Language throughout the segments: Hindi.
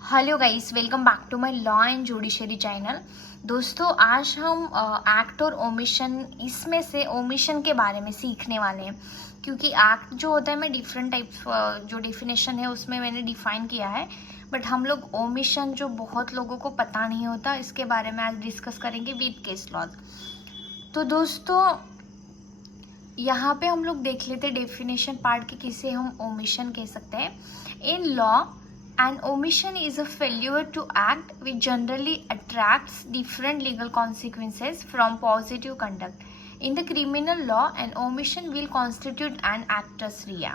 Hello guys, welcome back to my law and judiciary channel. दोस्तों, आज हम एक्ट और ओमिशन, इसमें से ओमिशन के बारे में सीखने वाले हैं। क्योंकि एक्ट जो होता है, मैं डिफरेंट टाइप्स जो डेफिनेशन है उसमें मैंने डिफाइन किया है, बट हम लोग ओमिशन जो बहुत लोगों को पता नहीं होता, इसके बारे में आज डिस्कस करेंगे विद केस लॉज। तो दोस्तों, यहाँ पे हम लोग देख लेते डेफिनेशन पार्ट के किसे हम ओमिशन कह सकते हैं। In law, an omission is a failure to act which generally attracts different legal consequences from positive conduct. In the criminal law, an omission will constitute an actus rea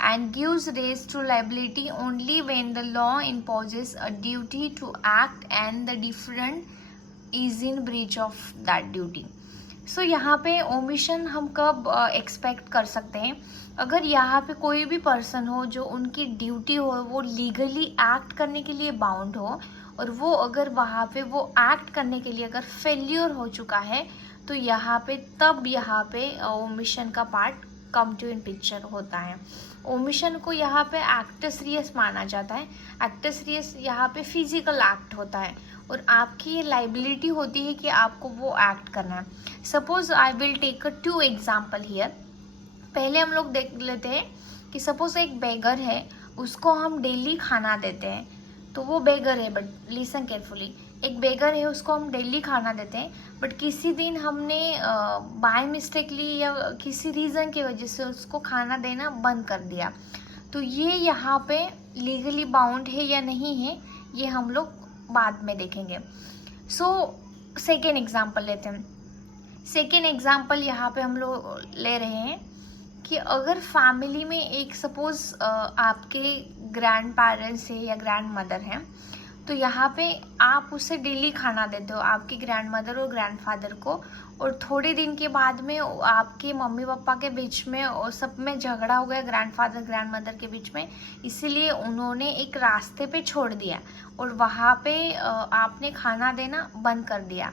and gives rise to liability only when the law imposes a duty to act and the different is in breach of that duty. सो यहाँ पे ओमिशन हम कब एक्सपेक्ट कर सकते हैं? अगर यहाँ पे कोई भी पर्सन हो जो उनकी ड्यूटी हो, वो लीगली एक्ट करने के लिए बाउंड हो, और वो अगर वहाँ पे वो एक्ट करने के लिए अगर फेल्यूर हो चुका है, तो यहाँ पे ओमिशन का पार्ट कम टू इन पिक्चर होता है। ओमिशन को यहाँ पे एक्टस रियस माना जाता है। एक्टस रियस यहाँ पे फिजिकल एक्ट होता है और आपकी ये लाइबिलिटी होती है कि आपको वो एक्ट करना है। Suppose I will take a 2 example here. पहले हम लोग देख लेते हैं कि सपोज एक बेगर है, उसको हम डेली खाना देते हैं। तो वो बेगर है, बट लिसन केयरफुली, एक बेगर है, उसको हम डेली खाना देते हैं, बट किसी दिन हमने बाय मिस्टेकली या किसी रीज़न की वजह से उसको खाना देना बंद कर दिया। तो ये यहाँ पे लीगली बाउंड है या नहीं है, ये हम लोग बाद में देखेंगे। सो सेकेंड एग्जाम्पल लेते हैं। सेकेंड एग्जाम्पल यहाँ पे हम लोग ले रहे हैं कि अगर फैमिली में एक सपोज आपके ग्रैंड पेरेंट्स है या ग्रैंड मदर हैं, तो यहाँ पे आप उसे डेली खाना देते हो, आपकी ग्रैंड मदर और ग्रैंड फादर को, और थोड़े दिन के बाद में आपके मम्मी पापा के बीच में और सब में झगड़ा हो गया, ग्रैंड फादर ग्रैंड मदर के बीच में, इसीलिए उन्होंने एक रास्ते पे छोड़ दिया और वहाँ पे आपने खाना देना बंद कर दिया।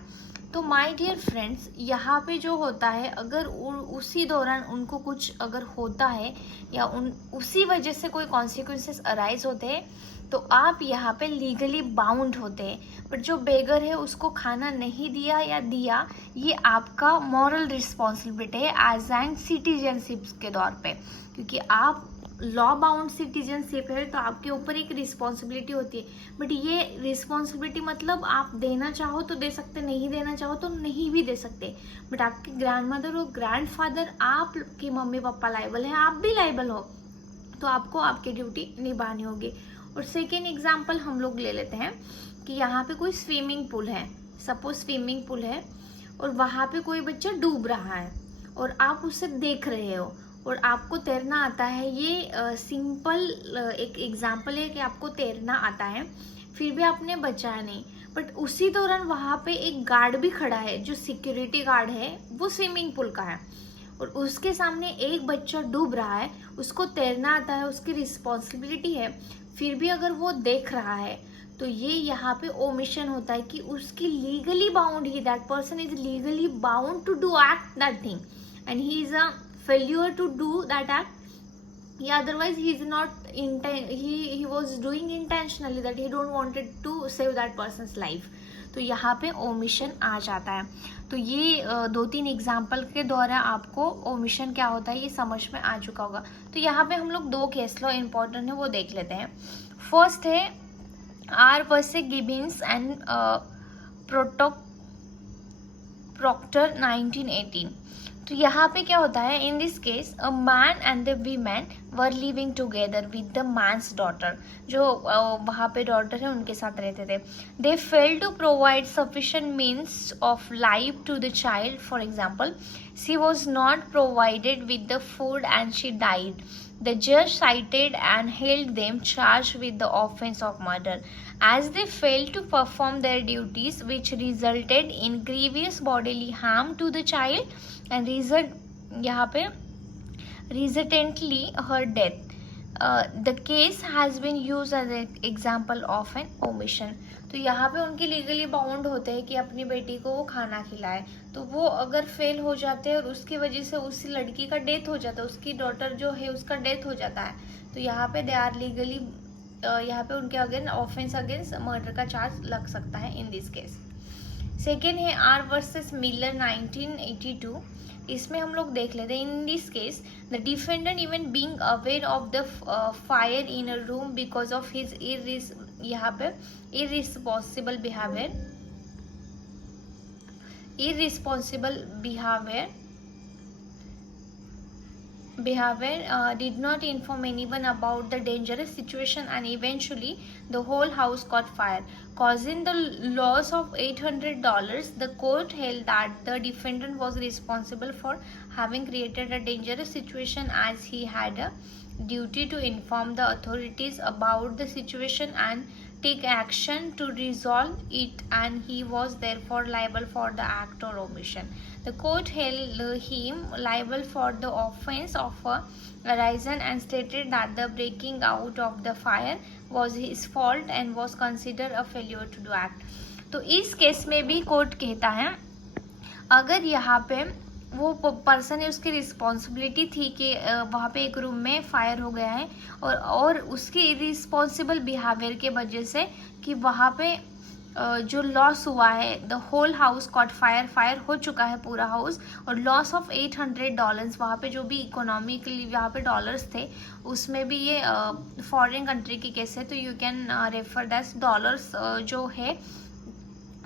तो माय डियर फ्रेंड्स, यहाँ पे जो होता है, अगर उसी दौरान उनको कुछ अगर होता है या उसी वजह से कोई कॉन्सिक्वेंसेस अराइज होते हैं, तो आप यहाँ पे लीगली बाउंड होते हैं। बट जो बेगर है, उसको खाना नहीं दिया या दिया, ये आपका मॉरल रिस्पॉन्सिबिलिटी है एज एन सिटीजनशिप के तौर पे। क्योंकि आप लॉ बाउंड सिटीजनशिप है, तो आपके ऊपर एक रिस्पॉन्सिबिलिटी होती है। बट ये रिस्पॉन्सिबिलिटी मतलब आप देना चाहो तो दे सकते, नहीं देना चाहो तो नहीं भी दे सकते। बट आपके ग्रैंड मदर और ग्रैंड फादर, आपके मम्मी पापा लाइबल है, आप भी लाइबल हो, तो आपको आपकी ड्यूटी निभानी होगी। और सेकेंड एग्जाम्पल हम लोग ले लेते हैं कि यहाँ पे कोई स्विमिंग पूल है। सपोज स्विमिंग पूल है और वहाँ पे कोई बच्चा डूब रहा है और आप उसे देख रहे हो और आपको तैरना आता है। ये सिंपल एक एग्जाम्पल है कि आपको तैरना आता है, फिर भी आपने बचाया नहीं। बट उसी दौरान वहाँ पे एक गार्ड भी खड़ा है, जो सिक्योरिटी गार्ड है, वो स्विमिंग पूल का है, और उसके सामने एक बच्चा डूब रहा है, उसको तैरना आता है, उसकी रिस्पॉन्सिबिलिटी है, फिर भी अगर वो देख रहा है, तो ये यहाँ पे ओमिशन होता है कि उसकी legally bound he, that person is legally bound to do act that thing and he is a failure to do that act. Yeah, otherwise he is not he was doing intentionally that he don't wanted to save that person's life. तो यहाँ पे ओमिशन आ जाता है। तो ये 2-3 एग्जाम्पल के द्वारा आपको ओमिशन क्या होता है ये समझ में आ चुका होगा। तो यहाँ पे हम लोग 2 केस लॉ इम्पोर्टेंट है, वो देख लेते हैं। फर्स्ट है R versus Gibbins and Proctor 1918। तो यहाँ पे क्या होता है, in this case a man and the women were living together with the man's daughter. जो वहाँ पे डॉटर है, उनके साथ रहते थे। They fail to provide sufficient means of life to the child. For example, she was not provided with the food and she died. The judge cited and held them charged with the offense of murder as they failed to perform their duties, which resulted in grievous bodily harm to the child and resultantly her death. The case has been used as an example of an omission. तो यहाँ पे उनकी लीगली बाउंड होते हैं कि अपनी बेटी को वो खाना खिलाए, तो वो अगर फेल हो जाते हैं और उसकी वजह से उस लड़की का डेथ हो जाता है, उसकी डॉटर जो है उसका डेथ हो जाता है, तो यहाँ पे दे आर लीगली यहाँ पे उनके अगेंस्ट ऑफेंस अगेंस्ट मर्डर का चार्ज लग सकता है इन दिस केस। सेकेंड है आर वर्सेस मिलर 1982। इसमें हम लोग देख लेते हैं। इन this case the defendant even being aware of the fire in a room because of his यहाँ पे irresponsible behavior did not inform anyone about the dangerous situation, and eventually the whole house caught fire, causing the loss of $800. The court held that the defendant was responsible for having created a dangerous situation, as he had a duty to inform the authorities about the situation and take action to resolve it, and he was therefore liable for the act or omission. The court held him liable for the offense of arisen and stated that the breaking out of the fire was his fault and was considered a failure to do act. तो इस केस में भी कोर्ट कहता है अगर यहाँ पे वो पर्सन है उसकी रिस्पॉन्सिबिलिटी थी कि वहाँ पे एक रूम में फायर हो गया है और उसकी इरिस्पॉन्सिबल बिहेवियर के वजह से कि वहाँ पे जो लॉस हुआ है, the whole house caught fire हो चुका है पूरा हाउस, और लॉस ऑफ $800 वहाँ पे जो भी इकोनॉमिकली वहाँ पे डॉलर्स थे उसमें भी ये फॉरेन कंट्री की केस है, तो you can refer that dollars जो है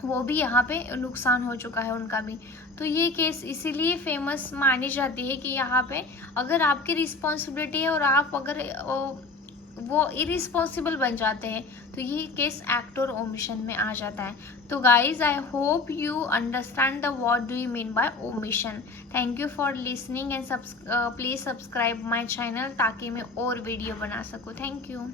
वो भी यहाँ पे नुकसान हो चुका है उनका भी। तो ये केस इसीलिए फेमस मानी जाती है कि यहाँ पे अगर आपकी रिस्पॉन्सिबिलिटी है और आप अगर वो इरिस्पॉन्सिबल बन जाते हैं तो ये केस एक्ट और ओमिशन में आ जाता है। तो guys I hope you understand the what do you mean by omission. Thank you for listening and please subscribe my channel ताकि मैं और वीडियो बना सकूँ। Thank you.